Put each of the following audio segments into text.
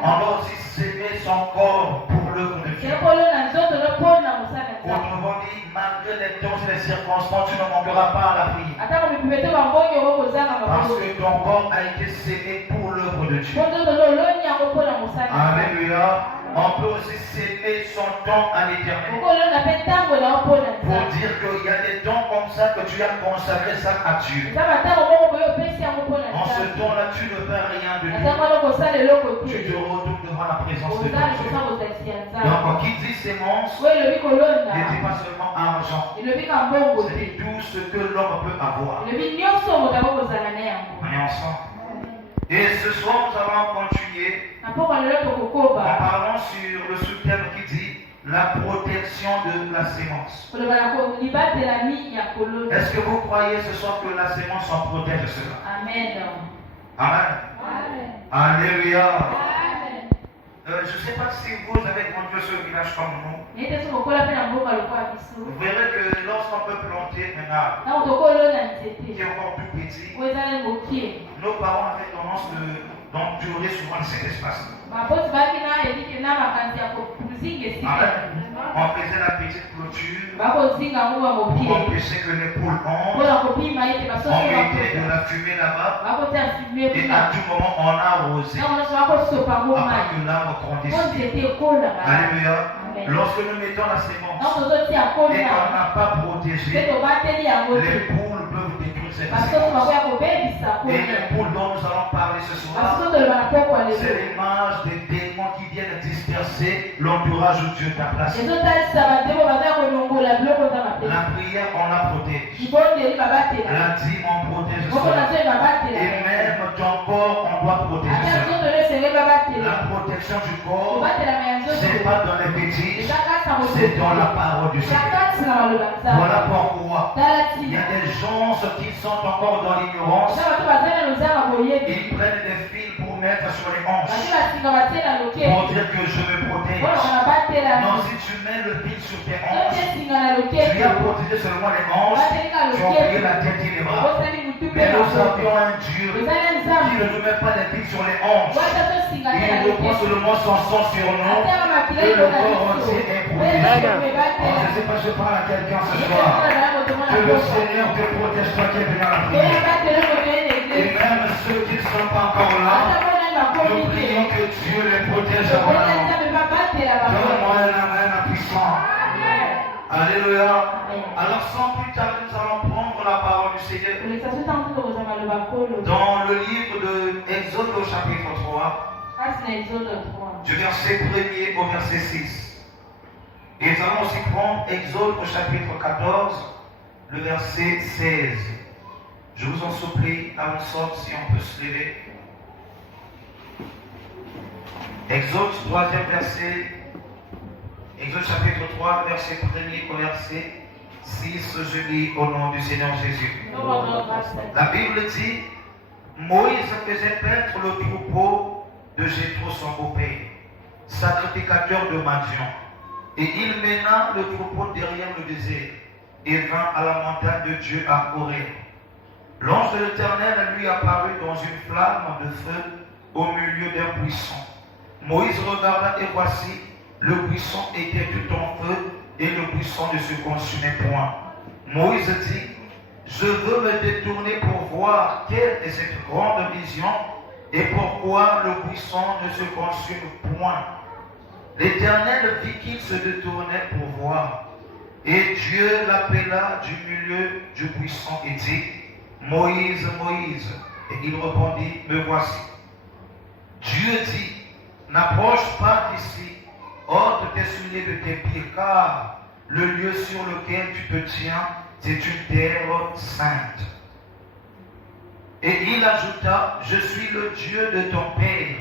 On doit aussi s'aimer son corps pour l'œuvre de Dieu. Autrement dit, malgré les temps et les circonstances, tu ne manqueras pas à la prière. Parce que ton corps a été scellé pour l'œuvre de Dieu. Alléluia. On peut aussi s'aimer son temps à l'éternel. Pour dire qu'il y a des temps comme ça que tu as consacré ça à Dieu. En ce temps-là, tu ne fais rien de Dieu. Tu te retrouves devant la présence de Dieu. Donc, qui dit sémence, ne dit pas seulement argent. C'est tout ce que l'homme peut avoir. On est ensemble. Et ce soir, nous allons continuer en parlant sur le sous-thème qui dit la protection de la sémence. Est-ce que vous croyez ce soir que la sémence en protège cela? Amen. Amen. Alléluia. Je ne sais pas si vous avez grandi ce village comme nous. Vous verrez que lorsqu'on peut planter un arbre qui est encore plus petit, nos parents avaient tendance d'endurer souvent cet espace. On faisait la petite clôture pour empêcher que les poules entrent. On mettait de la fumée là-bas et à tout moment on a arrosé afin que l'arbre grandisse. Alléluia. Lorsque nous mettons la sémence et qu'on n'a pas protégé, les poules peuvent détruire cette sémence. Et les poules dont nous allons parler ce soir, c'est l'image des démons qui viennent disperser l'entourage où Dieu t'a placé. La prière, on la protège. La dîme, on protège cela. Et même ton corps, on doit protéger cela. La protection du corps, c'est pas dans les bêtises, c'est dans la parole du Seigneur. Voilà pourquoi il y a des gens qui sont encore dans l'ignorance. Ils prennent des fils pour mettre sur les hanches pour dire que je me protège. Non, si tu mets le fil sur tes hanches, tu as protégé seulement les hanches, tu as oublié la tête et les bras. Mais nous avions un Dieu qui ne nous met pas les fils sur les hanches. Il reprend seulement son sang sur nous et le corps entier est protégé. Je ne sais pas, je parle à quelqu'un ce soir. Que le Seigneur te protège, toi qui es venu à la prière. Et même ceux qui ne sont pas encore là, nous prions que Dieu les protège avant la mort. Donne-moi un amen puissant. Alléluia. Alors sans plus tarder, nous allons prendre la parole du Seigneur dans le livre de Exode au chapitre 3, du verset 1er au verset 6. Et nous allons aussi prendre Exode au chapitre 14, le verset 16. Je vous en supplie, à une sorte, si on peut se lever. Exode, 3e verset. Exode chapitre 3, verset 1er au verset 6. Je lis au nom du Seigneur Jésus. La Bible dit, Moïse faisait paître le troupeau de Jéthro, son beau-père, sacrificateur de Madian. Et il mena le troupeau derrière le désert et vint à la montagne de Dieu à Horeb. L'ange de l'Éternel lui apparut dans une flamme de feu au milieu d'un buisson. Moïse regarda et voici, le buisson était tout en feu et le buisson ne se consumait point. Moïse dit, je veux me détourner pour voir quelle est cette grande vision et pourquoi le buisson ne se consume point. L'Éternel vit qu'il se détournait pour voir. Et Dieu l'appela du milieu du buisson et dit, Moïse, Moïse. Et il répondit, me voici. Dieu dit, n'approche pas d'ici, ôte tes souliers de tes pieds, car le lieu sur lequel tu te tiens, c'est une terre sainte. Et il ajouta, je suis le Dieu de ton père,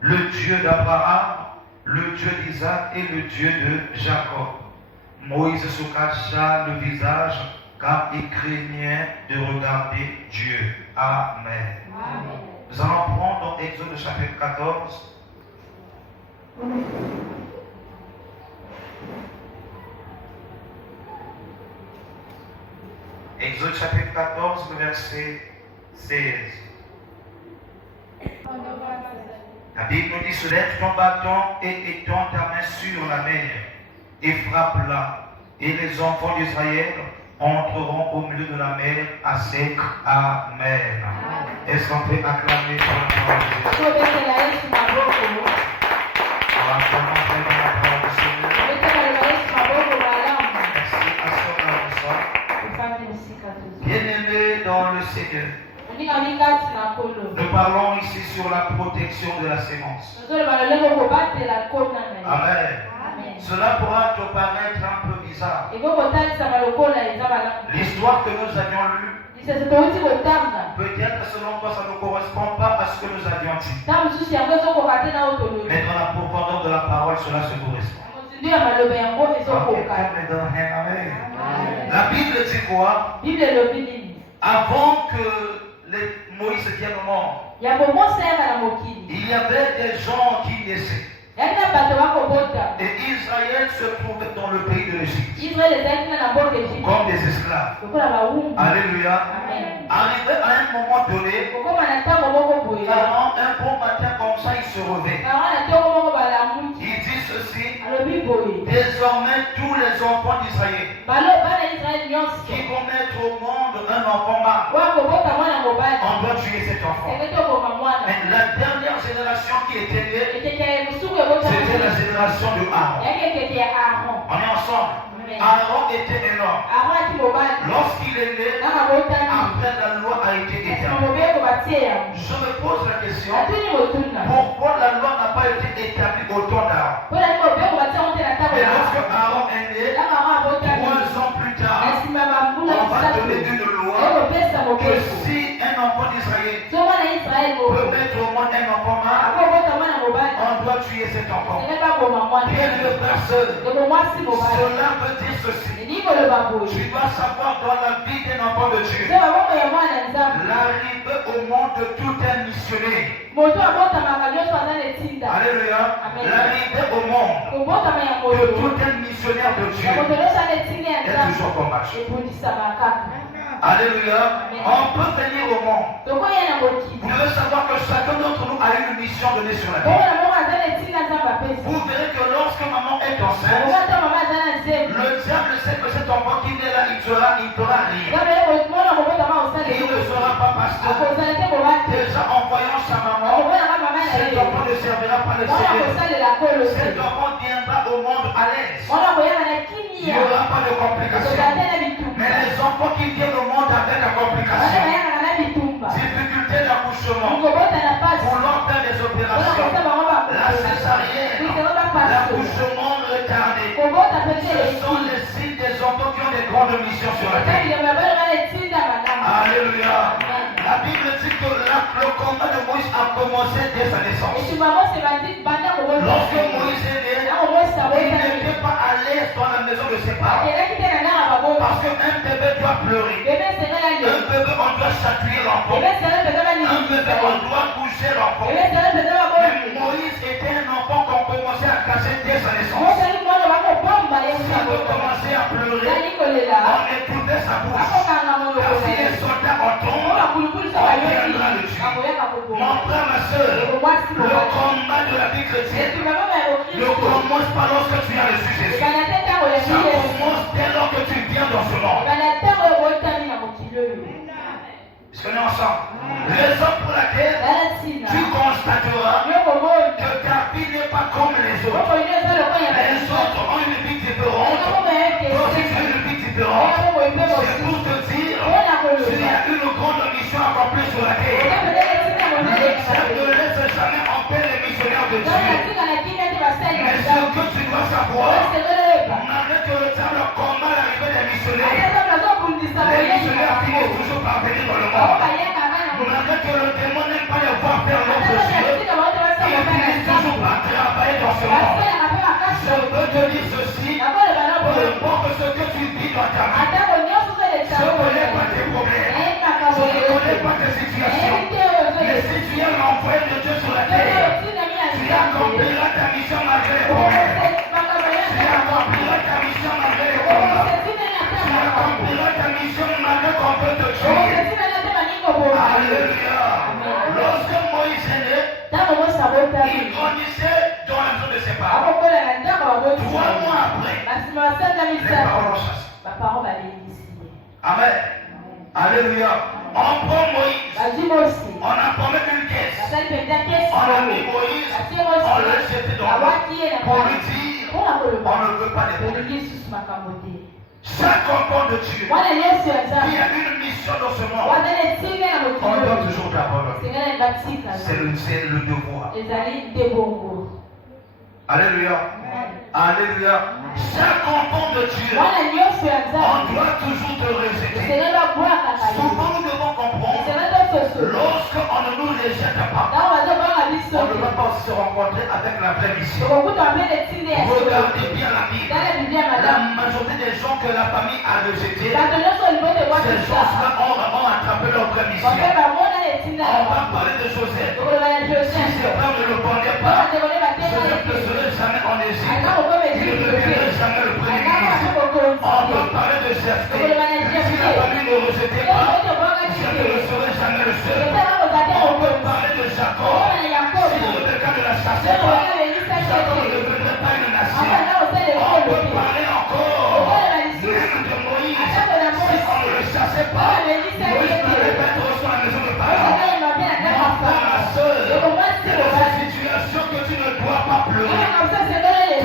le Dieu d'Abraham, le Dieu d'Isaac et le Dieu de Jacob. Moïse se cacha le visage, car ils craignaient de regarder Dieu. Amen. Amen. Nous allons prendre dans Exode chapitre 14. Exode chapitre 14, le verset 16. La Bible nous dit, soulève ton bâton et étends ta main sur la mer et frappe-la. Et les enfants d'Israël entreront au milieu de la mer à sec. Amen. Est-ce qu'on peut acclamer pour la parole de Dieu? Bien-aimés dans le Seigneur, nous parlons ici sur la protection de la sémence. Amen. Cela pourra te paraître un peu bizarre. L'histoire que nous avions lue, peut-être selon toi ça ne correspond pas à ce que nous avions dit. Mais dans la profondeur de la parole, cela se correspond. Amen. La Bible dit quoi? Avant que Moïse vienne au monde, il y avait des gens qui naissaient. Et Israël se trouvait dans le pays de l'Égypte comme des esclaves. Alléluia. Arrivé à un moment donné, Pharaon, un bon matin comme ça, il se réveille. Il dit ceci: désormais tous les enfants d'Israël qui vont mettre au monde un enfant mâle, on doit tuer cet enfant. Mais la dernière génération qui était née, c'était la génération de Aaron. On est ensemble. Aaron était énorme. Lorsqu'il est né, après la loi a été établie. Je me pose la question, pourquoi la loi n'a pas été établie au temps d'Aaron? Mais lorsque Aaron est né, 3 ans plus tard, on va donner une loi que si un enfant d'Israël peut mettre au monde un enfant mâle, on doit tuer cet enfant. Bien le personne, cela veut dire ceci. Tu dois savoir dans la vie d'un enfant de Dieu, l'arrivée au monde de tout un missionnaire. Alléluia. L'arrivée au monde de tout un missionnaire de Dieu est toujours combattu. Alléluia. On peut venir au monde. Vous devez savoir que chacun d'entre nous a une mission donnée sur la terre. Vous verrez que lorsque maman est enceinte, le diable sait que cet enfant qui est là, il fera rire. Il ne sera pas pasteur. Déjà en voyant sa maman, cet enfant ne servira pas le Seigneur. Cet enfant viendra au monde à l'aise. Il n'y aura pas de complications. Mais les enfants qui viennent au monde avec la complication, difficulté d'accouchement, vouloir faire des opérations, la césarienne, l'accouchement retardé, ce sont les signes des enfants qui ont des grandes missions sur la terre. Alléluia. La Bible dit que le combat de Moïse a commencé dès sa naissance. Lorsque Moïse est né, il n'était pas à l'aise dans la maison de ses parents. Parce qu'un bébé doit pleurer. Un bébé, on doit chatouiller l'enfant. Un bébé, on doit coucher l'enfant. Mais Moïse était un enfant qu'on commençait à cacher dès sa naissance. S'il veut commencer à pleurer, on écoutait sa bouche. Car si les soldats entendent, on viendra le tuer. Mon frère, ma soeur, le combat de la vie chrétienne ne commence pas lorsque tu as reçu Jésus. Ça commence dès lors que tu viens dans ce monde. Est-ce qu'on est ensemble? Raison pour laquelle tu constateras que ta vie n'est pas comme les autres. Les autres ont une vie différente. Toi aussi tu as une vie différente. C'est pour te dire qu'il y a une grande mission accomplie sur la terre. Le diable ne laisse jamais en paix les missionnaires de Dieu. Mais ce que tu dois savoir, malgré que le diable combat l'arrivée des missionnaires, les missionnaires finissent toujours par venir dans le monde. Malgré que le démon n'aime pas les voir faire l'autre Dieu, ils finissent toujours par travailler dans ce monde. Je veux te dire ceci, peu importe ce que tu vis dans ta vie, ce ne connais pas tes problèmes. Je ne connais pas tes situations. Mais si tu es l'envoyé de Dieu sur la terre, tu accompliras ta mission malgré les problèmes. Tu accompliras ta mission malgré les combats. Tu accompliras ta mission malgré qu'on peut te tuer. Alléluia. Lorsque Moïse est né, il grandissait dans la maison de ses parents. 3 mois après, les parents l'ont chassé. Amen. Alléluia. On prend Moïse. On a formé une caisse. On a mis Moïse. On l'a jeté dans l'eau. Pour lui dire, on ne veut pas les problèmes. Chaque enfant de Dieu qui a une mission dans ce monde, on doit toujours l'abandonner. C'est le devoir. Alléluia. Alléluia. Chaque enfant de Dieu, on doit toujours te rejeter. Souvent nous devons comprendre, lorsqu'on ne nous rejette pas, on ne va pas se rencontrer avec la vraie mission. Regardez bien la Bible. La majorité des gens que la famille a rejetés, ces gens-là ont attrapé leur vraie mission. On va parler de Joseph. Si ses frères ne le prenaient pas, Joseph ne serait jamais en Égypte. Il ne deviendrait jamais le premier ministre. On va parler de Jephthé. Si la famille ne rejetait pas, Jephthé ne serait jamais le seul. On peut parler de Jacob. Si Rebecca ne la chassait pas, Jacob ne deviendrait pas une nation. On peut parler encore même de Moïse. Si on ne le chassait pas, Moïse n'allait pas être reçu à la maison de Pharaon. Mon frère, ma soeur, c'est dans cette situation que tu ne dois pas pleurer.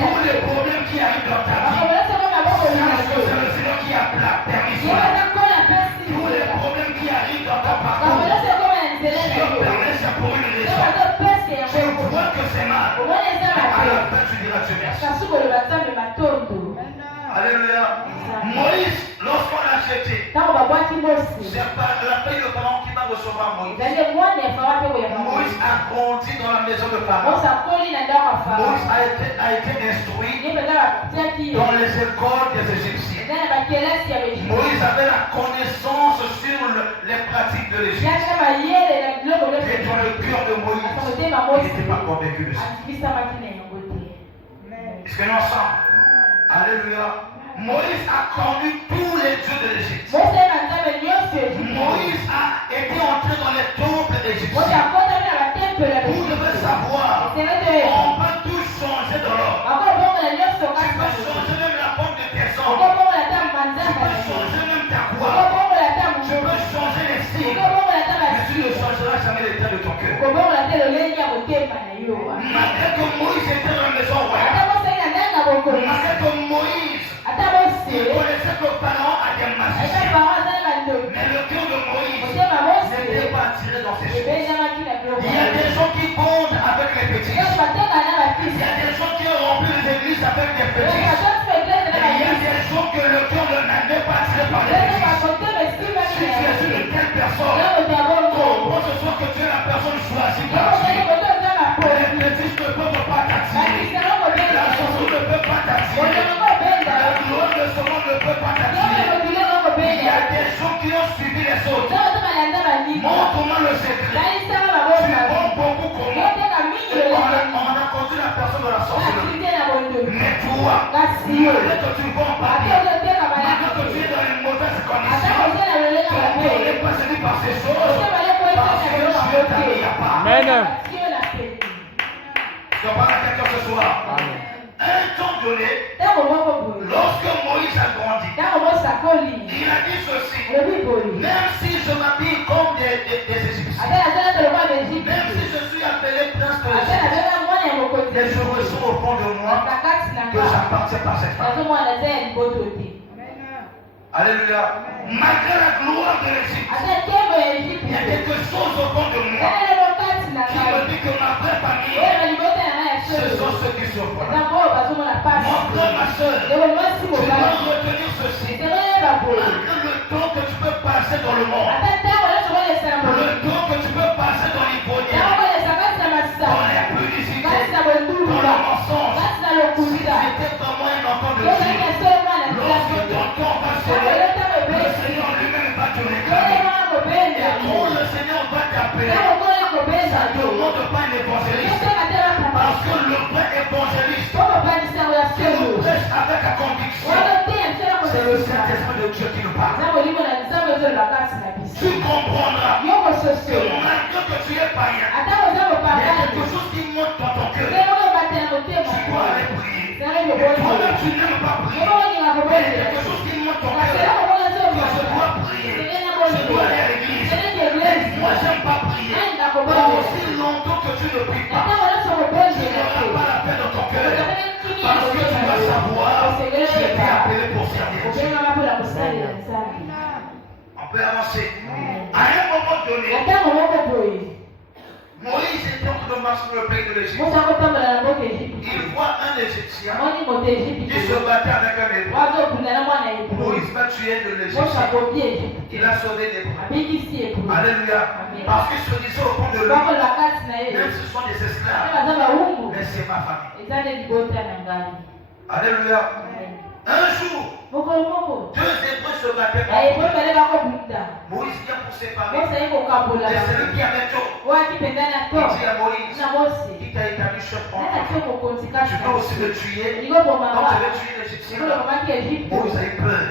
Tous les problèmes qui arrivent dans ta vie, parce que c'est le Seigneur qui a permis cela. Tous les problèmes qui arrivent dans ton parcours, Dieu permet ça pour une raison. Tu vois que c'est mal, mais à la fin tu diras Dieu merci. Alléluia. Moïse, lorsqu'on l'a jeté, c'est pas la paix de Pharaon qui va recevoir Moïse. Moïse a grandi dans la maison de Pharaon. Moïse a été instruit dans les écoles des Égyptiens. Moïse avait la connaissance sur les pratiques de l'Égypte. Et dans le cœur de Moïse, il n'était pas convaincu de ça. Est-ce que nous ensemble? Alléluia. Moïse a connu tous les dieux de l'Égypte. Moïse a été entré dans les temples égyptiens. Vous devez savoir, on peut tout changer de l'ordre. Tu peux changer même la forme de tes ongles. Tu peux changer même ta voix. Tu peux changer les signes. Mais tu ne changeras jamais l'état de ton cœur. Malgré que Moïse était dans la maison royale, malgré que Moïse, il connaissait que Pharaon a des magiciens, mais le cœur de Moïse n'était pas attiré dans ces choses. Il y a des gens qui comptent avec les petits. Il y a des gens qui ont rempli les églises avec des petits. Et il y a des gens que le cœur n'est pas attiré par les petits. Si tu es une telle personne, comprends ce soir que tu es la personne choisie par Dieu. Les petits ne peuvent pas t'attirer. La chanson ne peut pas t'attirer. La gloire de ce monde ne peut pas t'attirer. Il y a des gens qui ont suivi les autres. Montre-moi le secret. Tu montres beaucoup comment. On a conduit la personne de la sorcellerie. Mais toi, malgré que tu vends pas bien, malgré que tu es dans une mauvaise condition, ton cœur n'est pas séduit par ces choses. Parce que Dieu t'a mis à part. Amen. Je parle à quelqu'un ce soir. Un temps donné, lorsque Moïse a grandi, il a dit ceci: même si je m'habille comme des Égyptiens, même si je suis appelé prince de l'Égypte, et je ressens au fond de moi que j'appartiens par cette femme. Alléluia. Malgré la gloire de l'Égypte, il y a quelque chose au fond de moi qui me dit que ma vraie famille, ce sont ceux qui surprennent. Mon frère, ma soeur, tu dois retenir ceci. Malgré le temps que tu peux passer dans le monde, le temps que tu peux passer dans l'hypothèse, dans les publicités, dans le mensonge, si tu étais vraiment un enfant de Dieu, lorsque ton temps va sonner, le Seigneur lui-même quand le Seigneur va t'appeler, ça ne demande pas un évangéliste. Parce que le vrai évangéliste, qui nous prêche avec la conviction, c'est le Saint-Esprit de Dieu qui nous parle. Tu comprendras que malgré que tu es païen, il y a quelque chose qui monte dans ton cœur. Tu dois aller prier. Et toi-même, tu n'aimes pas prier. Mais il y a quelque chose qui monte dans ton cœur. Que je dois prier. Je dois aller à l'église. Moi, j'aime pas prier. Aussi longtemps que tu ne pries pas, tu n'auras pas la paix dans ton cœur. Parce que tu vas savoir que tu es appelé pour servir Dieu. On peut avancer. À un moment donné, Moïse est en train de marcher dans le pays de l'Égypte. Il voit un Égyptien qui se battait avec un Hébreu. Moïse va tuer de l'Égyptien. Il a sauvé l'Hébreu. Alléluia. Parce qu'il se disait au fond de lui, même si ce sont des esclaves, mais c'est ma famille. Alléluia. Un jour, deux Hébreux se battaient. Moïse vient pour séparer. Et c'est lui qui avait tort. Il dit à Moïse, qui t'a établi chef en toi, tu peux aussi me tuer. Donc je vais tuer l'Égyptien. Moïse a eu peur.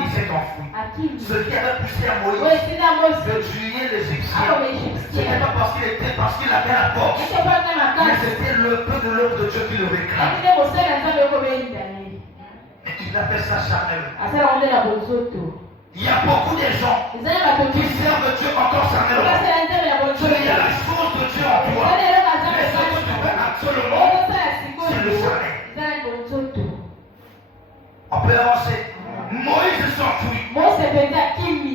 Il s'est enfui. Ce qui avait poussé à Moïse de tuer l'Égyptien, ce n'était pas parce qu'il avait la force, mais c'était le peu de l'œuvre de Dieu qui le réclame. Il appelle ça charnel. Il y a beaucoup de gens qui servent Dieu encore charnellement. Il y a la chose de Dieu en toi. Mais ce que tu fais absolument, c'est le charnel. On peut avancer. Moïse s'enfuit.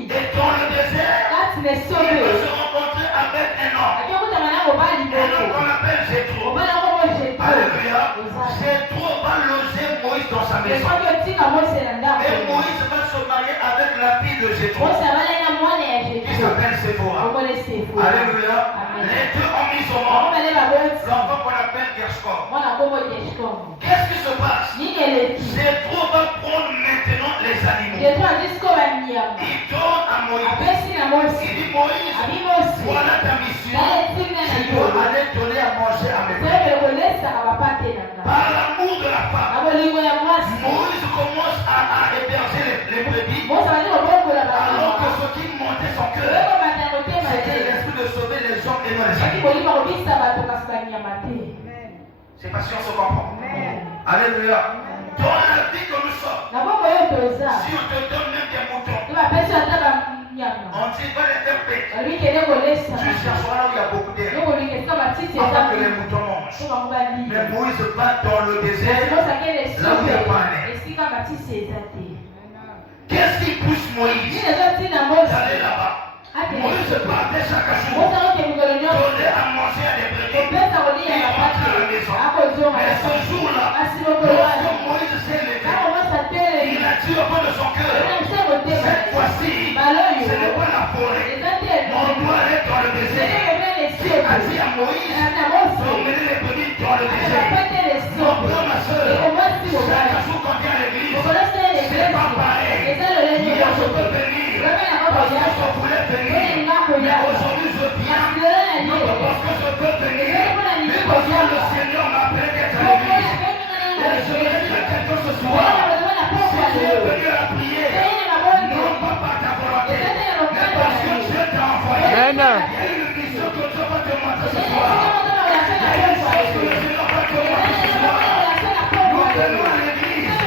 Et dans le désert, il peut se rencontrer avec un homme. Un homme qu'on appelle Jétro. Alléluia. Jétro va loger Moïse dans sa maison. Et Moïse va se marier avec la fille de Jétro, qui s'appelle Séphora. Alléluia. Les deux ont mis au monde l'enfant qu'on appelle Gershom. Qu'est-ce qui se passe? Jétro va prendre maintenant les animaux. Il donne à Moïse. Il dit Moïse, voilà ta mission. Tu dois aller donner à manger à mes frères. Par l'amour de la femme, Moïse commence à héberger les brebis. Alors que ce qui montait son cœur, c'était l'esprit de sauver les hommes et non les animaux. C'est pas si on se comprend. Alléluia. Dans la vie que nous sommes, si on te donne même des moutons, on dit va les faire paix. Tu chercheras là où il y a beaucoup d'air, avant que les moutons mangent. Mais Moïse va dans le désert, là où il n'y a pas d'air. Qu'est-ce qui pousse Moïse d'aller là-bas? Moïse partait chaque jour, donnait à manger à des brebis, et rentrait à la maison. Mais ce jour-là, lorsque Moïse s'est levé, il a dit au fond de son cœur, cette fois-ci, ce n'est pas la forêt, mais on doit aller dans le désert. Il a dit à Moïse, emmenez les brebis dans le désert. Non, prends ma soeur, chaque jour qu'on vient à l'église, c'est pas pareil. Hier je peux venir, parce que je voulais venir, mais aujourd'hui je viens, non pas parce que je peux venir, mais parce que le Seigneur m'a appelé d'être à l'église. Et je voudrais dire à quelqu'un ce soir, si tu es venu à prier, non pas par ta volonté, mais parce que Dieu t'a envoyé. Il y a une mission que Dieu va te montrer ce soir. Il y a une chose que le Seigneur va te montrer ce soir. Nous venons à l'église,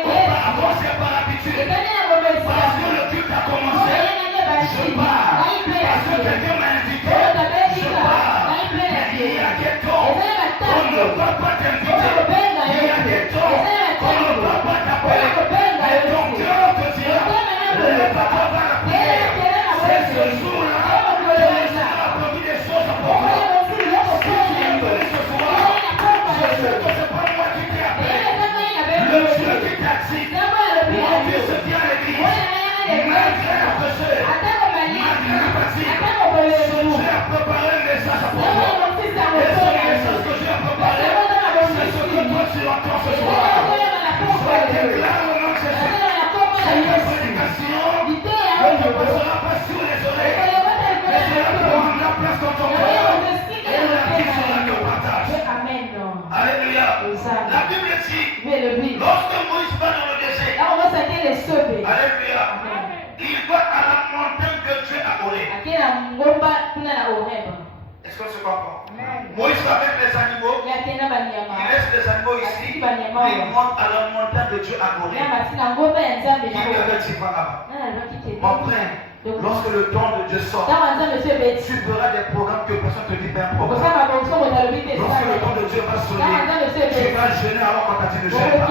auparavant c'est par habitude, parce que le culte a commencé, je pars, parce que quelqu'un m'a invité, je pars. Mais il y a des temps qu'on ne peut pas t'inviter, il y a des temps qu'on ne peut pas t'appeler, mais ton cœur te dira, le papa va la prière, c'est ce jour-là que le Seigneur a promis des choses pour toi. Si tu es venu ce soir, je sais que ce n'est pas moi qui t'ai appelé, le Dieu qui t'a dit, mon fils vient à l'église, malgré la fraîcheur, malgré la fatigue, j'ai préparé un message pour toi. Et ce message que j'ai préparé, c'est ce que toi tu entends ce soir. Je déclare le nom de Jésus. Cette prédication ne te passera pas sur les oreilles. Est-ce qu'on se comprend? Moïse va avec les animaux. Il laisse les animaux ici. Il monte à la montagne de Dieu à Gorée. Il ne retire pas là-bas. Mon frère, lorsque le temps de Dieu sort, tu feras des programmes que personne ne te dit pas un programme. Lorsque le temps de Dieu va sonner, tu vas jeûner alors qu'on t'a dit de jeûner pas.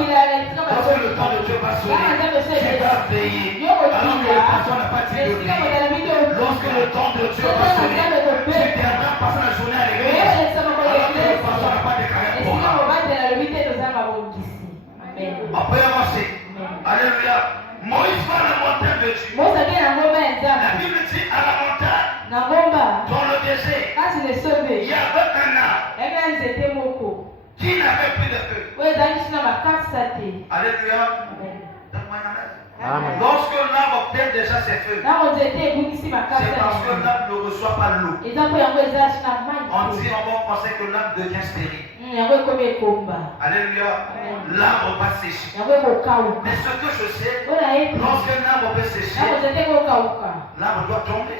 Lorsque le temps de Dieu va sonner, tu vas veiller alors que personne n'a pas dit de veiller. Lorsque le temps de Dieu va sonner, tu viendras passer la journée à l'église alors que personne n'a pas déclaré un programme. On peut avancer. Alléluia. Moïse va à la montagne de Dieu. La Bible dit à la montagne, dans le désert, il y avait un arbre qui n'avait plus de feu. Alléluia. Amen. Lorsque l'arbre perd déjà ses feux, c'est parce que l'arbre ne reçoit pas l'eau. On dit en bon français que l'arbre devient stérile. Alléluia. L'arbre va sécher. Mais ce que je sais, lorsqu'un arbre peut sécher, l'arbre doit tomber.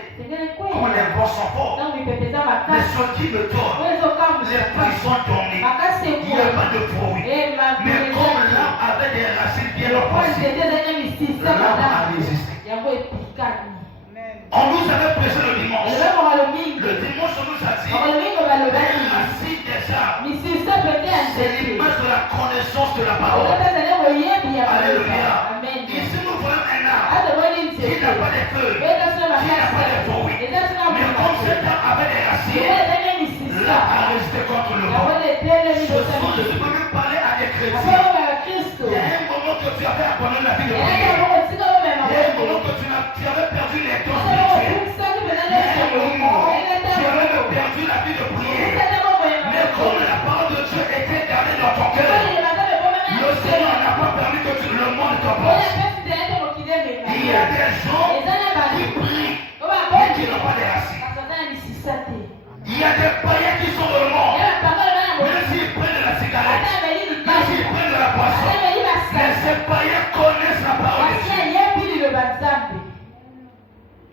Quand les vents sont forts, les choses qui le tournent, les feuilles sont tombées. Il n'y a pas de fruit. Mais comme l'arbre avait des racines bien opposées, l'arbre a résisté. On nous avait prêché le dimanche. Le dimanche, on nous a dit les racines des arbres, c'est l'image de la connaissance de la parole. Alléluia. Ici, nous voyons un arbre qui n'a pas de feuilles, qui n'a pas de fruits. Mais comme cet arbre avait des racines, l'arbre a résisté contre le vent. Ce soir, je peux même parler à des chrétiens. Il y a un moment que tu avais abandonné la vie de prière. Il y a un moment que tu avais perdu les dons spirituels. Il y a un moment tu avais perdu la vie de prière. Mais comme la parole de Dieu était gardée dans ton cœur, le Seigneur n'a pas permis que le monde t'emporte. Il y a des gens qui prient mais qui n'ont pas de racines. Il y a des païens qui sont dans le monde. Même s'ils prennent de la cigarette, même s'ils prennent de la boisson, mais ces païens connaissent la parole de Dieu.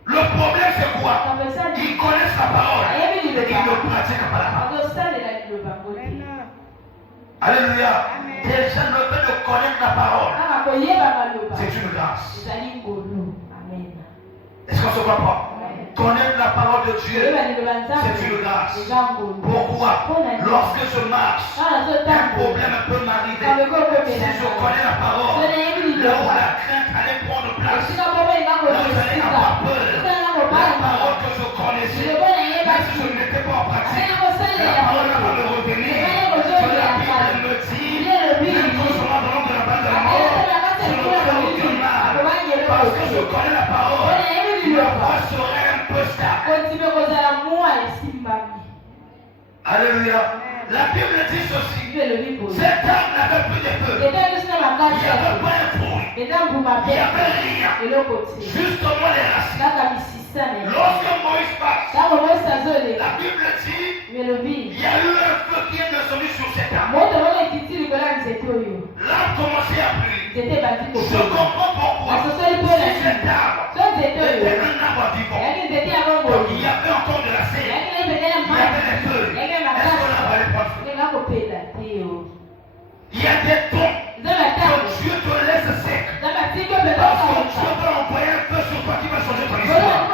Le problème c'est quoi? Ils connaissent la parole et ils ne pratiquent pas la parole. Alléluia. Déjà le fait de connaître la parole, c'est une grâce. Est-ce qu'on se comprend? Connaître la parole de Dieu, c'est une grâce. Pourquoi? Lorsque je marche, un problème peut m'arriver. Si je connais la parole, là où la crainte allait prendre place, là où j'allais avoir peur, la parole que je connaissais, même si je ne l'étais pas en pratique, la parole va me revenir. Que la Bible me dit, même quand je m'en dans la balle de la mort, je ne ferai aucun mal. Parce que je connais la parole, la foi serait un peu stable. Alléluia. La Bible dit ceci. Cet arbre n'avait plus de feu. Il n'y avait pas un fruit. Il n'y avait rien. Justement les racines. Lorsque Moïse passe, la Bible dit il y a eu un feu qui est descendu sur cet arbre. L'arbre commençait à brûler. Je comprends pourquoi. Si cet arbre était un arbre vivant, donc il y avait encore de la sève, il y avait des feuilles. Est-ce que l'arbre allait prendre feu? Il y a des tons que Dieu te laisse sec. Parce que Dieu va envoyer un feu sur toi qui va changer ton histoire.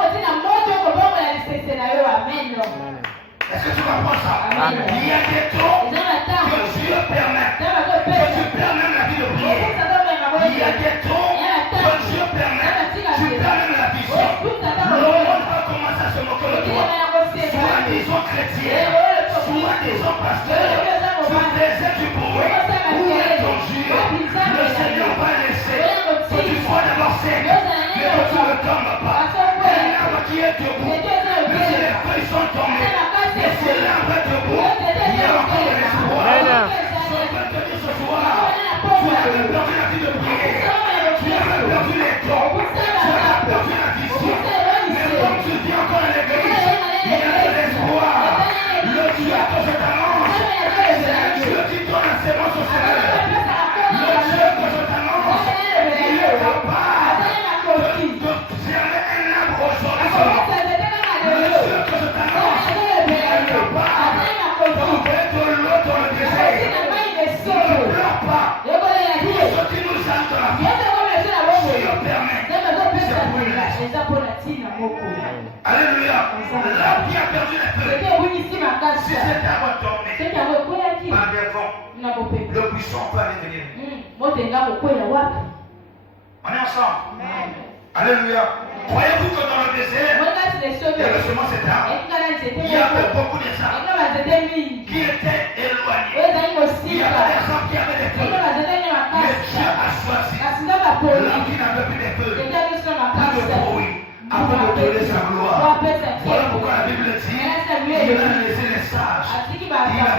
Est-ce que tu comprends ça? Amen. Il y a des tons que Dieu permet. Que tu permets la vie de prière. Il y a des tons que Dieu permet. Tu permets la vision. Le monde va commencer à se moquer de toi. Soit disant chrétien, soit disant pasteur, tu désires du bruit. Où est ton Dieu? Le Seigneur va laisser que tu sois d'abord sec, mais que tu ne tombes pas. Un arbre qui est debout, mais si les feuilles sont tombées, et si l'arbre est debout, il y a encore de l'espoir. Je veux te dire ce soir, tu as perdu la vie de prière, tu as perdu les dons, tu as perdu la vision, mais comme tu vis encore à l'église, il y a de l'espoir. Le Dieu que je t'annonce, c'est un Dieu qui donne la sémence au Seigneur. Le Dieu que je t'annonce, il est capable de germer un arbre aujourd'hui. Le Dieu que je t'annonce, Alléluia. L'homme qui a perdu les feux. Si c'était abandonné par des vents, le buisson peut aller venir. On est ensemble. Alléluia. Croyez-vous que dans le désert, il y avait seulement cet arbre? Il y avait beaucoup d'arbres qui étaient éloignés. Il y avait des arbres qui avaient des feux. Mais Dieu a choisi l'arbre qui n'avait plus de feux, plus de bruit, afin de donner sa gloire. Voilà pourquoi la Bible dit il a laissé les sages. Il a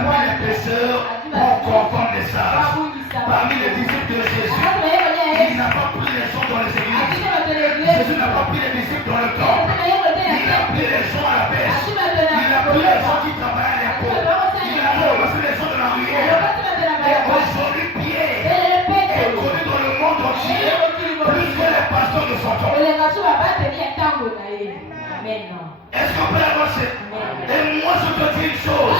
pris les pécheurs pour confondre les sages. Parmi les disciples de Jésus, il n'a pas pris les gens dans les églises. Jésus n'a pas pris les disciples dans le temple. Il a pris les gens à la pêche. Il a pris les gens qui travaillent à l'impôt. Il a ramassé les gens de la rivière. Et aujourd'hui, Pierre est connu dans le monde entier plus que les pasteurs de son temps. Est-ce qu'on peut avancer? Et moi, je te dis une chose.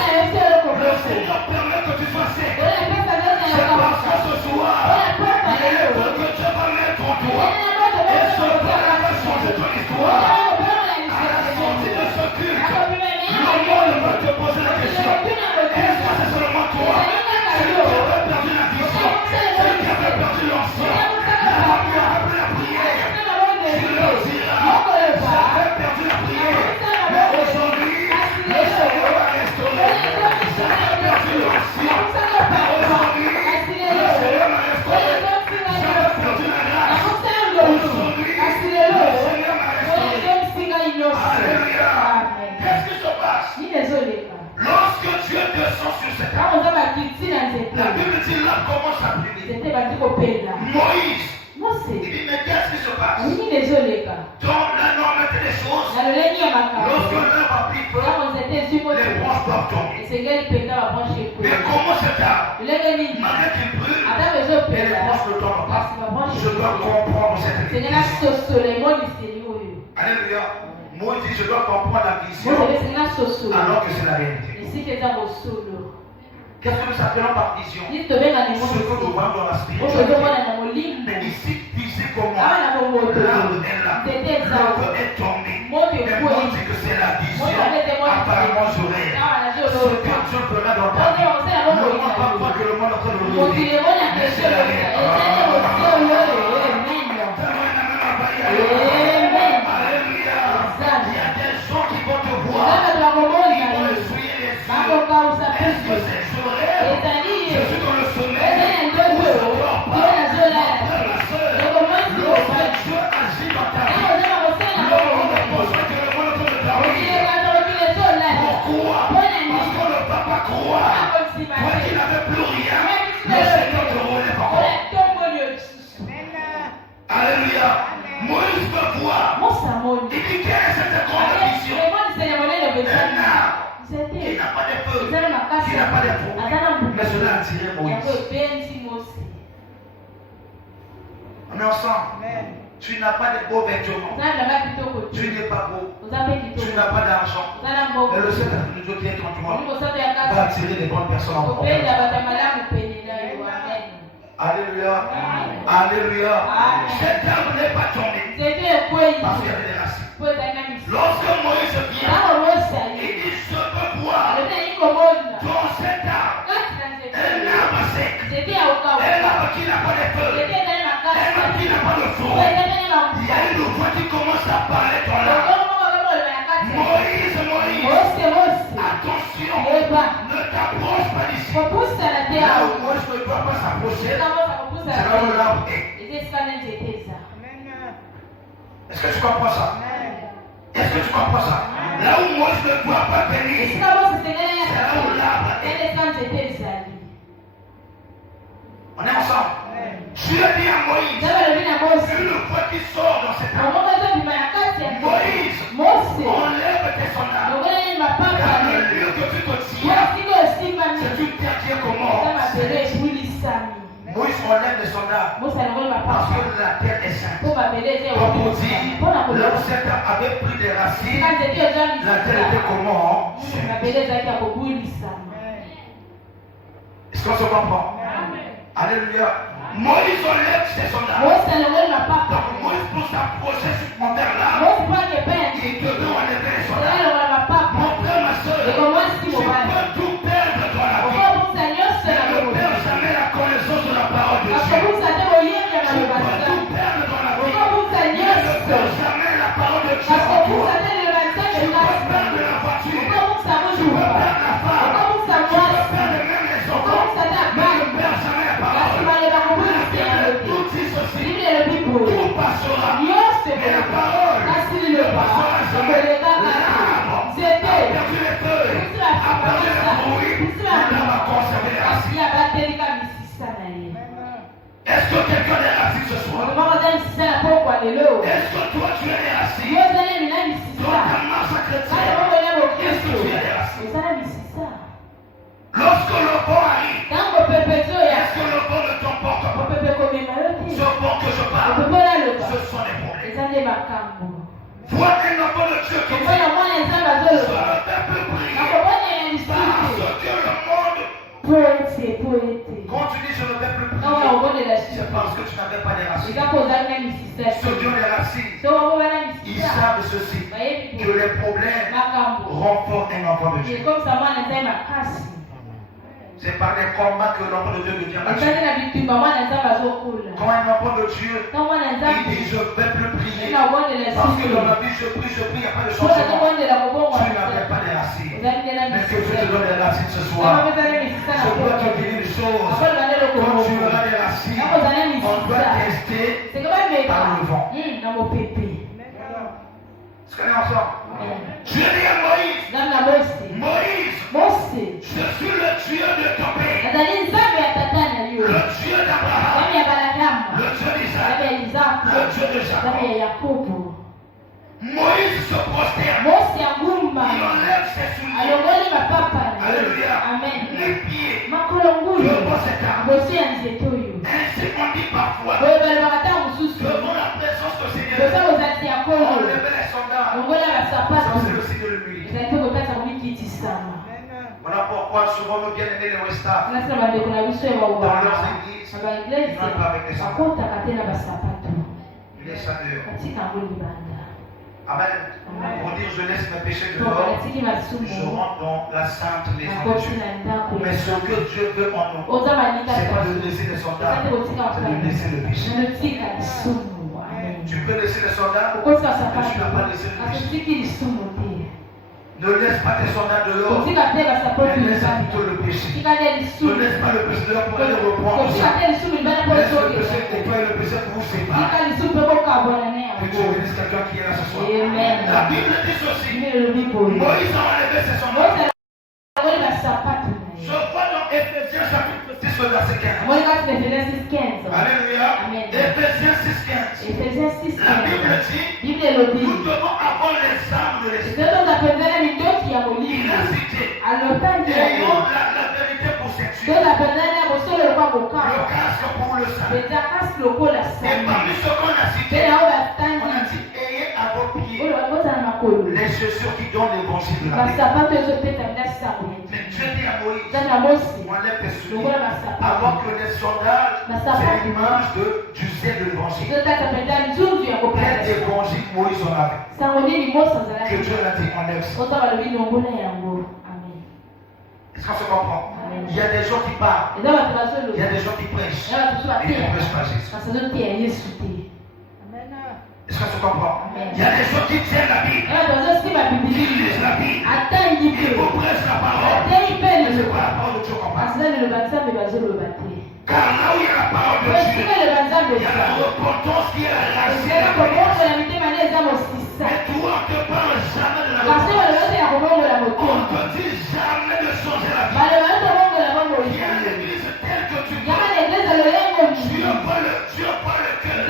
Le Seigneur permet que tu sois sec. C'est parce que ce soir, il y a les feux que Dieu va mettre en toi. Et ce feu va changer ton histoire. À la sortie de ce culte, le monde va te poser la question. Est-ce que c'est seulement toi? Celui qui avait perdu la vision, celui qui avait perdu l'ancien, la femme qui a appelé la prière, tu leur diras, j'avais perdu la prière, mais aujourd'hui, le Seigneur va restaurer. J'avais perdu l'ancien, mais aujourd'hui, le Seigneur m'a restauré. J'avais perdu la grâce, aujourd'hui, le Seigneur m'a restauré. Alléluia. Qu'est-ce qui se passe? Lorsque Dieu descend sur cette terre, la Bible dit là commence à brûler. Moïse, il dit mais qu'est-ce qui se passe? Dans la normalité des choses, lorsque l'heure a pris feu, les branches doivent tomber. Mais comment cet arbre, malgré qu'il brûle, et les branches ne tombent pas? Je dois comprendre cette vérité. Alléluia. Moïse dit je dois comprendre la vision alors que c'est la réalité. Qu'est-ce que nous appelons par vision? Ce que nous voyons dans la spiritualité. Mais ici, comment l'arbre est là, l'arbre est tombé. Mais moi je dis que c'est la vision apparemment j'aurais. Ce que Dieu fera dans ta vie. Le monde va croire que le monde est en train de le redire. Mais c'est la réalité. Alléluia. Il y a des gens qui vont te voir. Ils vont essuyer les yeux. Est-ce que c'est vrai? Je suis dans le sommeil. Ou je ne dors pas. Mon frère, ma soeur, lorsque Dieu agit dans ta vie, le monde a besoin que le monde te dormir. Pourquoi? Parce qu'on ne va pas croire. Toi qui n'avais plus rien, le Seigneur te relève encore. Alléluia. Moïse veut voir. Il dit quelle est cette grande vision? Un arbre qui n'a pas de feu, qui n'a pas de fruits, mais cela a attiré Moïse. On est ensemble. Tu n'as pas de beaux vêtements. Tu n'es pas beau. Tu n'as pas d'argent. Mais le Seigneur de Dieu qui est en toi va attirer les bonnes personnes en toi. Alléluia. Alléluia. Cet arbre n'est pas tombé parce qu'il y avait des racines. Lorsque Moïse vient, il dit je peux boire dans cet arbre. Un arbre sec. Un arbre qui n'a pas de feu. Un arbre qui n'a pas de fruit. Il y a une voix qui commence à parler dans l'arbre. Moïse, attention, ne t'approche pas d'ici. Là où Moïse ne doit pas s'approcher, c'est là où l'arbre est. Est-ce que tu comprends ça? Est-ce que tu comprends ça? Là où Moïse ne doit pas venir, c'est là où l'arbre est. On est ensemble. Dieu dit à Moïse, une fois qu'il sort dans cet arbre, Moïse, enlève tes sandales. Car le lieu que tu te tiens, c'est une terre qui est comment? Moïse enlève les sandales parce que la terre est sainte. Comme on dit, l'ancêtre avait pris des racines, la terre était comment? Est-ce qu'on se comprend? Alléluia. Moïse enlève ses soldats. Donc Moïse pour s'approcher sur mon père là, il devait enlever les soldats. Mon frère, ma soeur, tu peux tout perdre dans la vie. Ne perds jamais la connaissance de la parole de Dieu. Tu peux tout perdre dans la vie. Ne perds jamais la parole de Dieu en toi. Tu peux perdre la voiture. Tu peux perdre la femme. Tu peux perdre même les enfants. Mais ne perds jamais la parole. Tout dit ceci. Tout passera. Mais la parole ne passera jamais. L'arbre a perdu les feuilles, a perdu les fruits, l'arbre a conservé les racines. Est-ce que quelqu'un est assis ce soir? Est-ce que toi tu es assis? Dans ta marche chrétienne, est-ce que tu es assis? Lorsque le bon arrive, est-ce que le bon ne t'emporte pas? Ce bon que je parle, ce sont les problèmes. Vois un enfant de Dieu qui dit, je ne peux plus prier parce que le monde, quand tu dis je ne peux plus prier, c'est parce que tu n'avais pas les racines. Ceux qui ont les racines, ils savent ceci, que les problèmes renforcent un enfant de Dieu. C'est par les combats que l'enfant de Dieu devient mature. Quand un enfant de Dieu, il dit je ne vais plus prier, parce que dans la vie je prie, il n'y a pas de changement. Tu n'avais pas les racines. Mais que Dieu te donne les racines ce soir. Je dois te dire une chose. Quand tu auras les racines, on doit tester par le vent. Est-ce qu'on est ensemble? Dieu dit à Moïse, Moïse, je suis le Dieu de ton pays, le Dieu d'Abraham, le Dieu d'Isaac, le Dieu de Jacob. Moïse se prosterne, il enlève ses souliers, alléluia, les pieds, devant cet arbre. Ainsi on dit parfois, devant la présence du Seigneur, on levait les soldats. Ça c'est le signe de l'humilité. Voilà pourquoi souvent nos bien-aimés les restent dans leurs églises, ils n'ont pas avec les sandales. Les sandales. Amen. Pour dire je laisse mes péchés dehors, je rentre dans la sainte maison de Dieu. Mais ce que Dieu veut en nous, ce n'est pas de laisser les soldats, c'est de laisser le péché. Tu peux laisser les soldats, mais tu n'as pas laissé le péché. Ne laisse pas tes soldats dehors, mais laisse plutôt le péché. Ne laisse pas le péché dehors pour aller reprendre. Laisse le péché pour toi et le péché pour vous séparer. Que Dieu bénisse quelqu'un qui est là ce soir. La Bible dit ceci. Moïse a enlevé ses soldats. Je vois dans Éphésiens chapitre 6 verset 15. Alléluia. Éphésiens 6, 15. La Bible dit, nous devons avoir les armes de l'esprit. Il a cité, ayons la vérité pour séduire, le casque pour le salut. Et parmi ce qu'on a cité, on a dit, ayez à vos pieds les chaussures qui donnent l'évangile de la vie. Mais Dieu dit à Moïse, enlève tes souliers, avant que les soldats, c'est l'image du zèle de l'évangile. Quel évangile Moïse en avait? Que Dieu l'a dit, enlève ça. Est-ce qu'on se comprend? Il y a des gens qui parlent, il y a des gens qui prêchent, et qui ne prêchent pas Jésus. Est-ce qu'on se comprend? Il y a des gens qui tiennent la Bible, qui lisent la Bible, ils vous prêchent la parole, mais ce n'est pas la parole de Dieu qu'on parle. Car là où il y a la parole de Dieu, il y a la repentance qui est la racine de la prière. Mais toi, on ne te parle jamais de la repentance. On ne te dit jamais de changer la vie. Il y a l'église telle que tu vois. Dieu voit le cœur.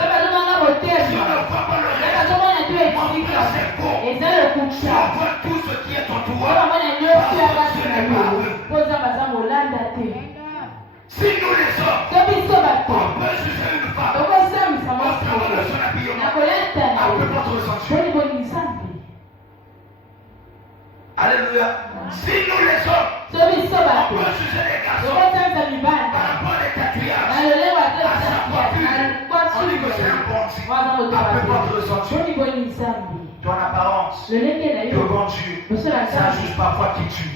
Dieu ne voit pas le reste. Mon frère, c'est bon. Dieu voit tout ce qui est en toi. Parce que ce n'est pas vrai. Si nous les hommes, on peut juger une femme au travers de son habillement, à peu près le sensuel. Alléluia. Si nous les hommes, on peut juger les garçons par rapport à les tatouages, à sa Appelle-moi te ressentir. Ton apparence. Devant Dieu. Ça juge parfois qui tue.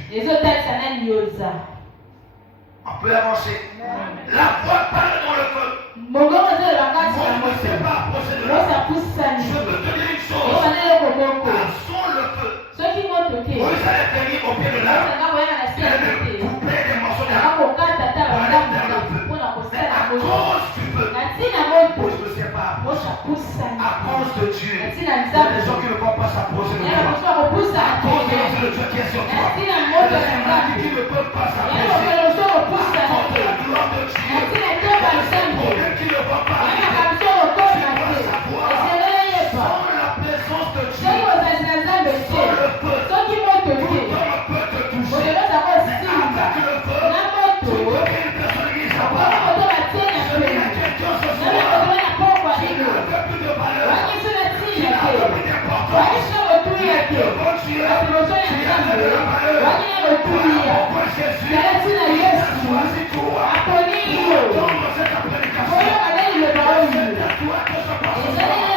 On peut avancer. La voix parle dans le feu. Moi, je ne sais pas procéder. Je peux te dire une chose. Sous le feu. Vous allez tenir au pied de l'arbre. Couper des morceaux d'arbre. À cause du feu. Moi, je ne sais pas. À cause de Dieu. Il y a des gens qui ne vont pas s'approcher de toi. À cause de Dieu qui est sur toi. Il y a des gens qui ne peuvent pas s'approcher. À cause de la gloire de Dieu. Il y a des problèmes qui ne vont pas arriver. Tu dois savoir. Sans la présence de Dieu. Sans le feu. Tout le monde peut te toucher. Mais avec le feu, tu peux qu'il y ait une personne qui s'approche. Il y a quelqu'un ce soir qui n'a plus de valeur, qui n'a plus d'importance. Devant Dieu, tu as de la valeur. Pourquoi Jésus a choisi toi pour entendre cette prédication? C'est à toi que je pense. Le Seigneur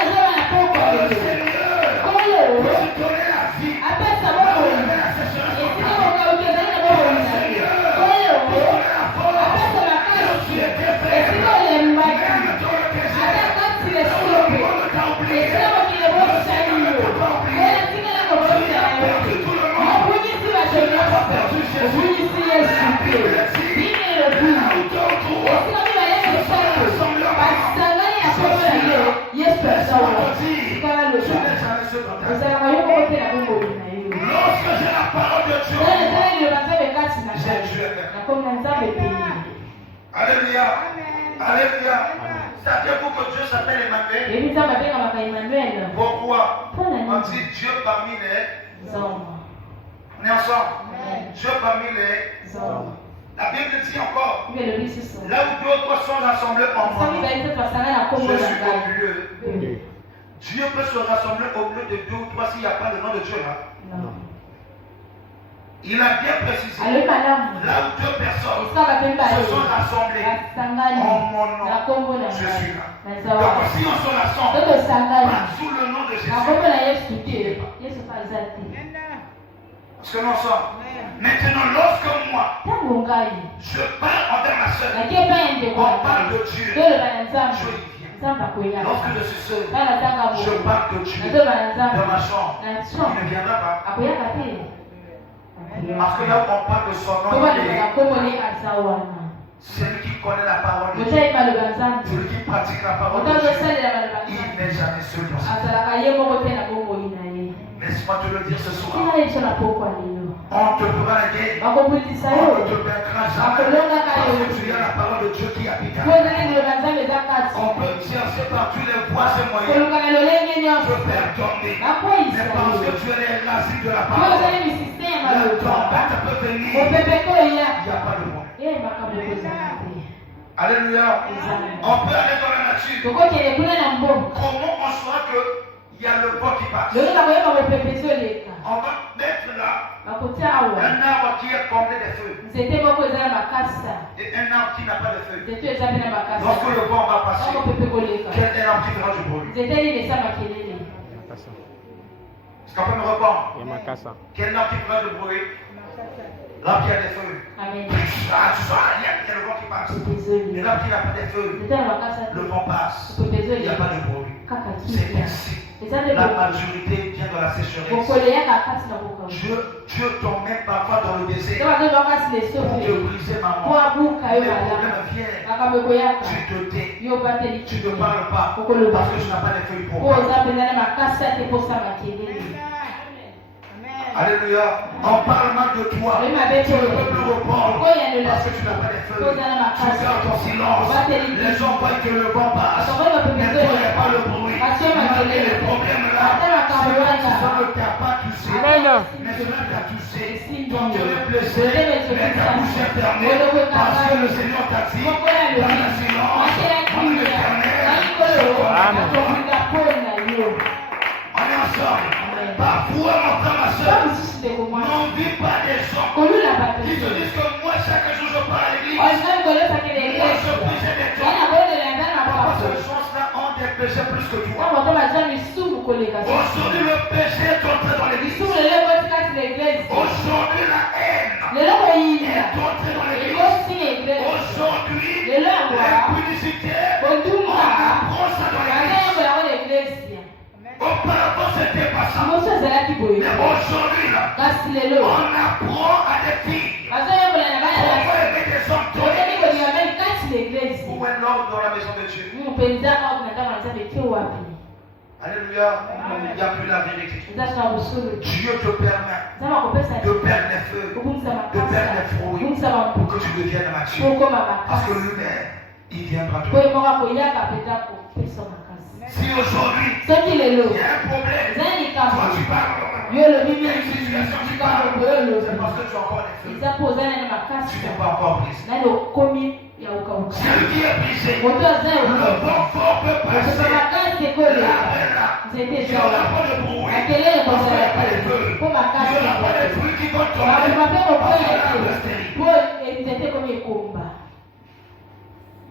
peut te donner la vie. Malgré la sécheresse de ta vie. Le Seigneur peut te donner la force. Là où tu étais faible. Même dans le désert. Là où le monde t'a oublié. Le Seigneur ne t'a pas oublié. Tu as perdu tout le monde. Tu n'as pas perdu Jésus. La Bible dit, là où deux ou trois se sont rassemblés en mon nom, je suis là. Laisse-moi te dire, tu n'es jamais seul dans ta vie. Lorsque j'ai la parole de Dieu, j'ai Dieu avec moi. Alléluia. Alléluia. Savez-vous que Dieu s'appelle Emmanuel? Pourquoi? On dit Dieu parmi les hommes. On est ensemble. Dieu parmi les hommes. La Bible dit encore, là où deux ou trois sont rassemblés en mon nom, je suis au milieu. Dieu peut se rassembler au milieu de deux ou trois s'il n'y a pas le nom de Dieu là. Non. Il a bien précisé, là où deux personnes se sont rassemblées en mon nom, je suis là. Donc si on se rassemble, pas sous le nom de Jésus. Parce que nous sommes. Maintenant, lorsque moi, je parle envers ma soeur, on parle de Dieu, Dieu y vient. Lorsque je suis seul, je parle de Dieu dans ma chambre, il ne viendra pas. Parce que là, on parle de son nom, celui qui connaît la parole de Dieu, celui qui pratique la parole de Dieu, il n'est jamais seul dans sa vie. Laisse-moi te le dire ce soir. On te fera la guerre. On ne te vaincra jamais. Parce que tu as la parole de Dieu qui habite à toi. On peut chercher par tous les voies et moyens de faire tomber. Mais parce que tu es l'asile de la parole, la tempête peut venir. Il n'y a pas de moyen. Alléluia. On peut aller dans la nature. Comment on saura que il y a le vent qui passe? On va mettre là un arbre qui est comblé de feuilles et un arbre qui n'a pas de feuilles. Lorsque le vent va passer, quel arbre qui fera du bruit? Est-ce qu'on peut me répondre? Quel arbre qui fera du bruit? L'arbre qui a des feuilles. Tu sens il y a le vent qui passe. Et l'arbre qui n'a pas de feuilles, le vent passe. Il n'y a pas de bruit. C'est ainsi. La majorité vient de la sécheresse. Dieu t'emmène parfois dans le désert pour te briser ma mort. Les problèmes viennent. Tu te tais. Tu ne parles pas parce que tu n'as pas les feuilles pour moi. Alléluia. On parle mal de toi. Tu ne peux plus répondre parce que tu n'as pas les feuilles. Tu gardes ton silence. Les gens voient que le vent passe. Mais toi, il n'y a pas le bruit. Malgré les problèmes là, ça ne t'a pas touché. Mais cela t'a touché. Ton cœur est blessé. Mais ta bouche est fermée. Parce que le Seigneur t'a dit dans le silence, en l'éternel. On est ensemble. Parfois, mon frère, ma soeur, n'envie pas des gens qui se disent que moi, chaque jour, je pars à l'église. Moi, je prie des temps. Parce que les gens-là ont des péchés plus que toi. Aujourd'hui, le péché est entré dans l'église. Aujourd'hui, la haine est entrée dans l'église. Aujourd'hui, l'impudicité, on apprend ça dans l'église. Auparavant, c'était pas ça. Mais aujourd'hui, là, on apprend à des filles. Comment aimer des hommes dans l'église. Où est l'ordre dans la maison de Dieu? Alléluia. Il n'y a plus la vérité. Dieu te permet de perdre les feux, de perdre les fruits pour que tu deviennes mature. Parce que l'humain, il viendra te voir. Si aujourd'hui, il y a un problème, toi tu parles, il y a une situation, tu parles, c'est parce que tu as encore les feux. Tu n'es pas encore brisé. Celui qui est brisé, le vent fort peut passer. Là, il n'y aura pas de bruit. Parce qu'il n'y a pas de feu. Il n'y aura pas de fruits qui vont tomber.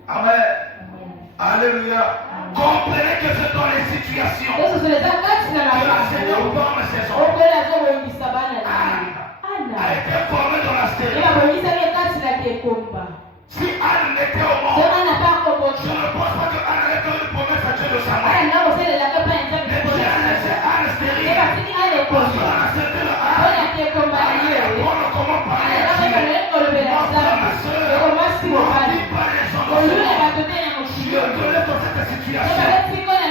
Amen. Alléluia. Comprenez que c'est dans les situations que le Seigneur forme ses enfants. Anne a été formée dans la stérile. Si Anne était au monde, je ne pense pas que Anne allait faire une promesse à Dieu de sa mère. Mais Dieu a laissé Anne stérile. Parce qu'on a accepté le Anne. On ne comment parler à Dieu. Ma frère, ma soeur, on ne dit pas les gens dans ce monde. Dieu te laisse dans cette situation.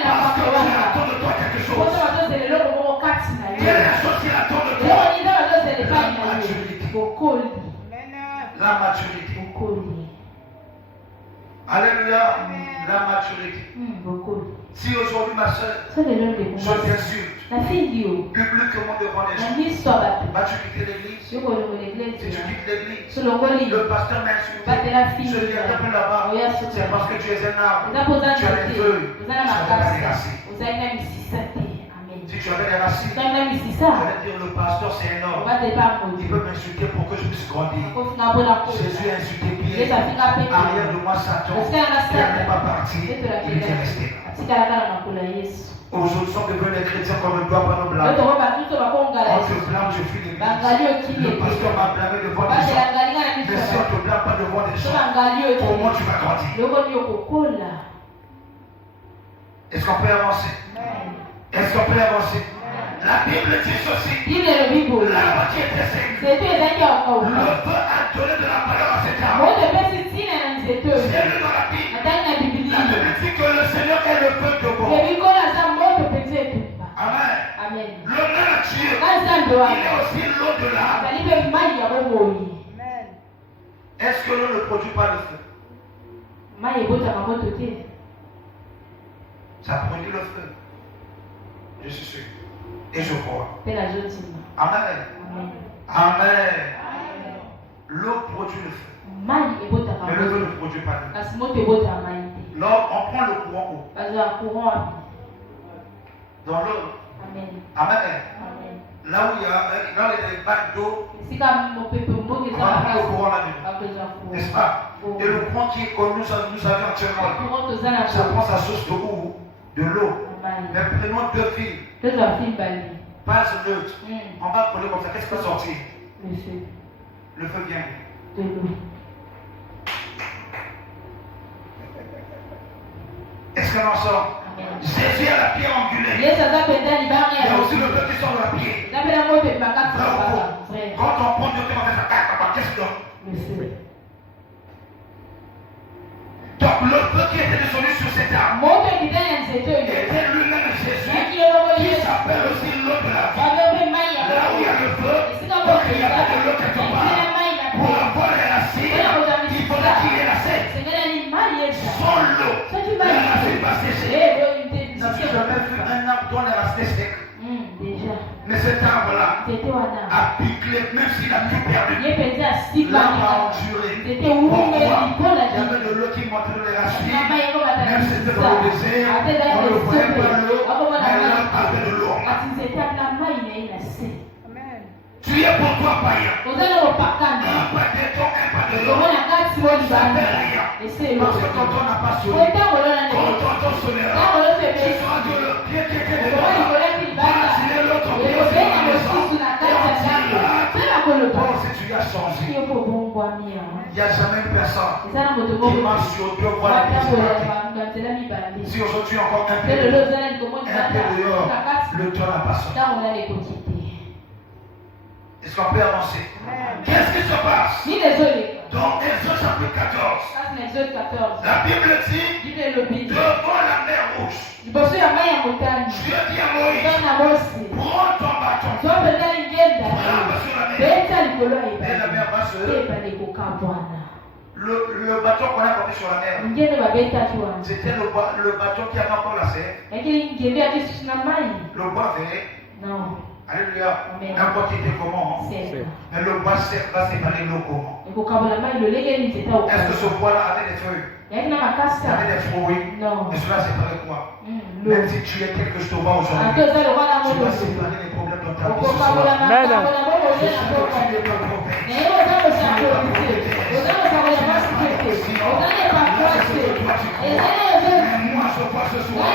Parce que Dieu attend de toi quelque chose. Quelle est la chose qu'il attend de toi? La maturité. Alléluia. La maturité. Si aujourd'hui ma soeur, je t'insulte publiquement devant les gens, vas-tu quitter l'église? Si tu quittes l'église, le pasteur m'insulte, je viens un peu là-bas, c'est parce que tu es un arbre, tu as les feuilles, tu as des racines. Si tu avais des racines, je vais dire le pasteur c'est un homme, il peut m'insulter pour que je puisse grandir. Jésus a insulté Pierre, arrière de moi Satan, Pierre n'est pas parti, il était resté. Aujourd'hui, nous sommes devenus des chrétiens qu'on ne doit pas nous blâmer. On te blâme, je fuis l'église. Le pasteur m'a blâmé devant des gens. Mais si on ne te blâme pas devant des gens, comment tu vas grandir? Est-ce qu'on peut avancer? Est-ce qu'on peut avancer? La Bible dit ceci. L'arbre qui était sec. Le feu a donné de la valeur à cet arbre. C'est lu dans la Bible. La Bible dit que le Seigneur est le feu de bon. Amen. L'honneur à Dieu, il est aussi l'au-delà. Est-ce que l'eau ne produit pas le feu? Ça produit le feu. Je suis sûr. Et je crois. Amen. Amen. L'eau produit le feu. Mais le feu ne produit pas le feu. Là, on prend le courant où? Dans l'eau. Amen. Là où il y a des bacs d'eau, on va prendre le courant là-dedans. N'est-ce pas? Et le courant que nous avions actuellement, ça prend sa source de où? De l'eau. Mais prenons deux fils. Pas neutre. On va coller comme ça. Qu'est-ce qui va sortir? Le feu. Le feu vient. De l'eau. Est-ce qu'on en sort? Jésus a la pierre angulaire. Il y a aussi le feu qui sort de la pierre. Quand on prend Dieu, on va faire ça. Qu'est-ce que le feu. Donc le feu qui était descendu sur cet arbre était lui-même Jésus, qui s'appelle aussi l'eau de la vie. Là où il y a le feu, donc il n'y a pas de l'eau quelque part. Pour avoir les racines, il faudrait qu'il y ait la sève. Sans l'eau, la racine va sécher. N'as-tu jamais vu un arbre dont les racines sèchent? Mais cet arbre-là a piqué, même s'il a tout perdu. L'arbre a enduré. Pourquoi? Il y avait de l'eau qui montait dans les racines. Même si c'était dans le désert, on ne voyait pas l'eau, mais l'arbre avait de l'eau. Tu es pour toi païen. Un pas de ton, un pas de l'eau. Ça ne fait rien. Parce que tonton n'a pas sonné. Quand tonton sonnera, tu sauras que le pied qui était dedans, vie a changé. Il n'y a jamais une personne qui marche sur Dieu voir la vie. Si aujourd'hui encore un peu dehors, le temps n'a pas changé. Est-ce qu'on peut avancer? Qu'est-ce qui se passe? Dans Exode chapitre 14, la Bible dit devant la mer rouge, Dieu dit à Moïse, prends ton bâton, frappe sur la mer, et la mer va se... Le bâton qu'on a porté sur la mer, c'était le bâton qui a encore la serre. Le bois vert. Non. Alléluia. N'importe quel comment. Mais le bois sec va séparer l'eau comment. Est-ce que ce bois-là avait des feuilles? Il y avait des fruits. Non. Et cela séparait quoi? Même si tu es quelque chose au bas aujourd'hui, tu vas séparer les problèmes dans ta vie. Moi, je vois ce soir.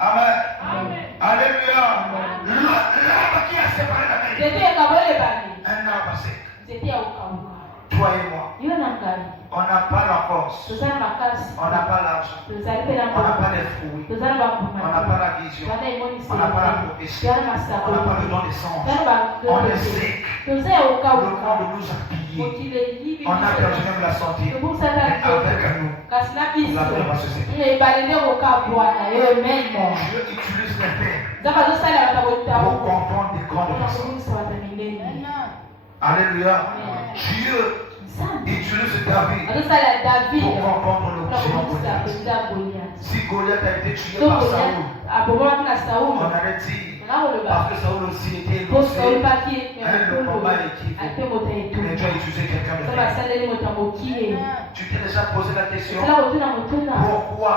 Amen. Alléluia. L'arbre qui a séparé la mer. Un arbre sec. Toi et moi. On n'a pas la force. On n'a pas l'argent. On n'a pas les fruits. On n'a pas la vision. On n'a pas la prophétie. On n'a pas le don des sens. On est sec. Le monde nous a pillés. On a perdu même la santé. Mais avec nous, la paix va se séparer. Dieu utilise les pères pour comprendre des grandes personnes. Alléluia. Dieu utilise David pour comprendre le géant Goliath. Si Goliath a été tué par Saoul, on allait dire, parce que Saoul aussi était élevé, le combat était fait. Mais Dieu a utilisé quelqu'un de vrai. Tu t'es déjà posé la question, pourquoi?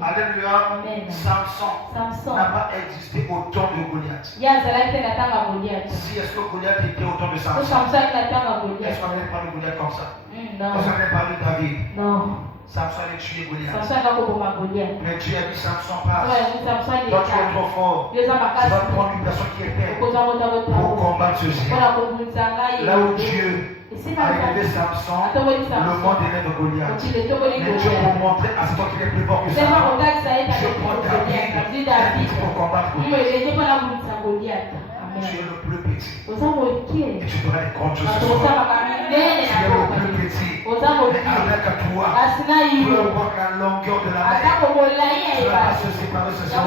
Alléluia. Samson n'a pas existé au temps de Goliath. Si est-ce que Goliath était au temps de Samson? Est-ce qu'on avait parlé de Goliath comme ça? Non. Est-ce qu'on avait parlé de David? Non. Samson allait tuer Goliath. Mais Dieu a dit Samson passe. Toi tu es trop fort. Tu vas prendre une personne qui est faible pour combattre ce géant. Là où Dieu a élevé Samson, le monde élève Goliath. Mais Dieu pour montrer à ce temps qu'il est plus fort que ça. Je prends David pour combattre Goliath. Tu es le plus petit. Et tu feras des grandes choses ce soir. Tu es le plus petit. Mais avec toi, tu peux voir la longueur de la mer. Tu ne vas pas se séparer ce soir.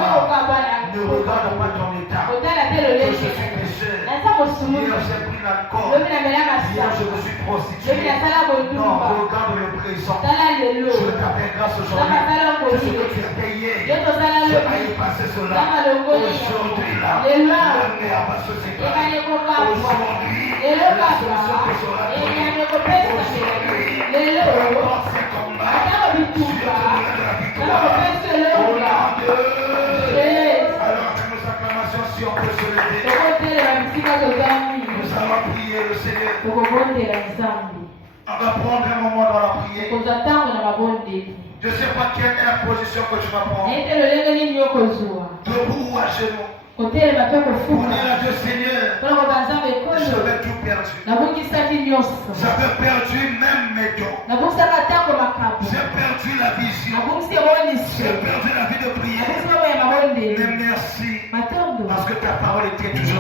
Ne regarde pas ton état. Que je suis pécheur. Hier j'ai pris l'alcool. Hier je me suis prostitué. Non, regarde le présent. Je t'appelle grâce aujourd'hui. Que ce que tu as payé, tu as y passé cela. Aujourd'hui là, la mer va se séparer. Aujourd'hui, la solution que sera donnée. Aujourd'hui, peu importe ces combats, Dieu te donnera de la victoire. Au nom de... Alors avec nos acclamations, si on peut se lever, nous allons prier le Seigneur. On va prendre un moment dans la prière. Je ne sais pas quelle est la position que tu vas prendre. Debout ou à genoux. Pour dire à Dieu, Seigneur, j'avais tout perdu. J'avais perdu même mes dons. J'ai perdu la vision. J'ai perdu la vie de prière. Mais merci. Parce que ta parole était toujours